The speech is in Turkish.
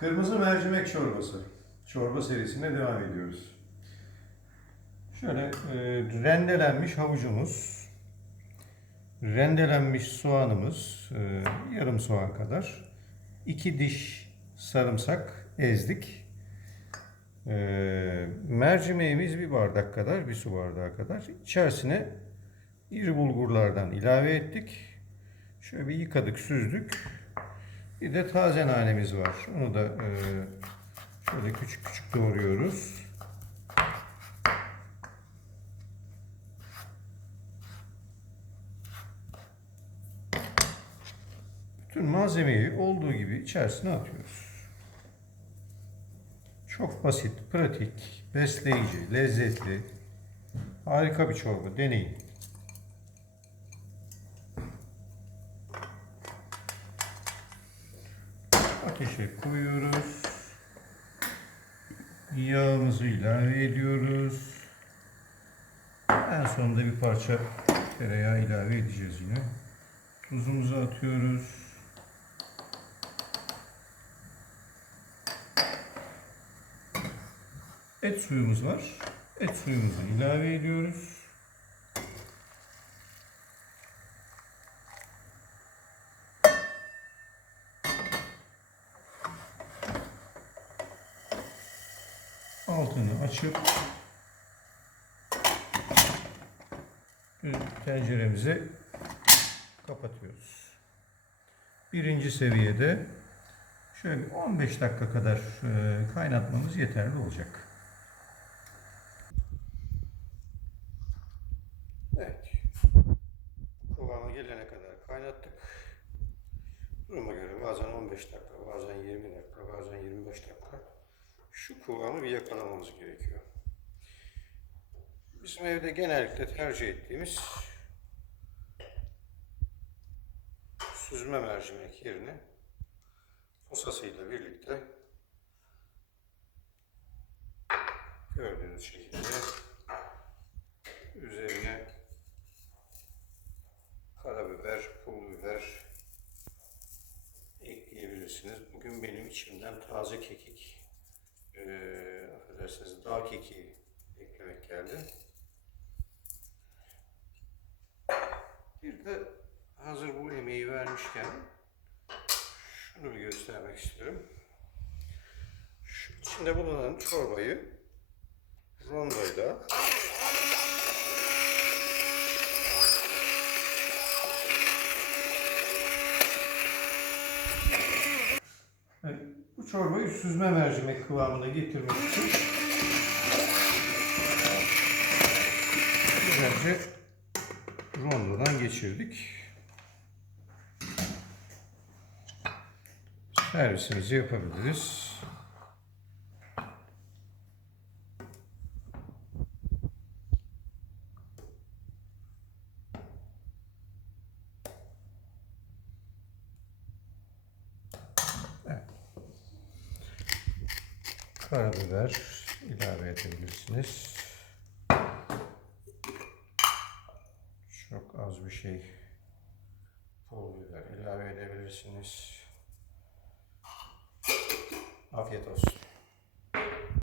Kırmızı mercimek çorbası. Çorba serisine devam ediyoruz. Şöyle e, rendelenmiş havucumuz, rendelenmiş soğanımız, e, yarım soğan kadar, iki diş sarımsak ezdik. E, mercimeğimiz bir bardak kadar, bir su bardağı kadar. İçerisine iri bulgurlardan ilave ettik. Şöyle bir yıkadık, süzdük. Bir de taze nanemiz var. Onu da e, şöyle küçük küçük doğruyoruz. Bütün malzemeyi olduğu gibi içerisine atıyoruz. Çok basit, pratik, besleyici, lezzetli, harika bir çorba. Deneyin. Ateşe koyuyoruz. Yağımızı ilave ediyoruz. En sonunda bir parça tereyağı ilave edeceğiz yine. Tuzumuzu atıyoruz. Et suyumuz var. Et suyumuzu ilave ediyoruz. Altını açıp tenceremizi kapatıyoruz. Birinci seviyede şöyle bir 15 dakika kadar e, kaynatmamız yeterli olacak. Evet. Kıvama gelene kadar kaynattık. Duruma göre bazen 15 dakika, bazen 20 dakika, bazen 25 dakika. Şu kıvamı bir yakalamamız gerekiyor. Bizim evde genellikle tercih ettiğimiz süzme mercimek yerine posasıyla birlikte gördüğünüz şekilde üzerine karabiber, pul biber ekleyebilirsiniz. Bugün benim içimden taze kekik, eee affedersiniz dağ kekiği eklemek geldi. Bir de hazır bu emeği vermişken şunu bir göstermek istiyorum. Şu içinde bulunan çorbayı rondoyla çorbayı süzme mercimek kıvamına getirmek için güzelce rondodan geçirdik. Servisimizi yapabiliriz. Karabiber ilave edebilirsiniz. Çok az bir şey pul biber ilave edebilirsiniz. Afiyet olsun.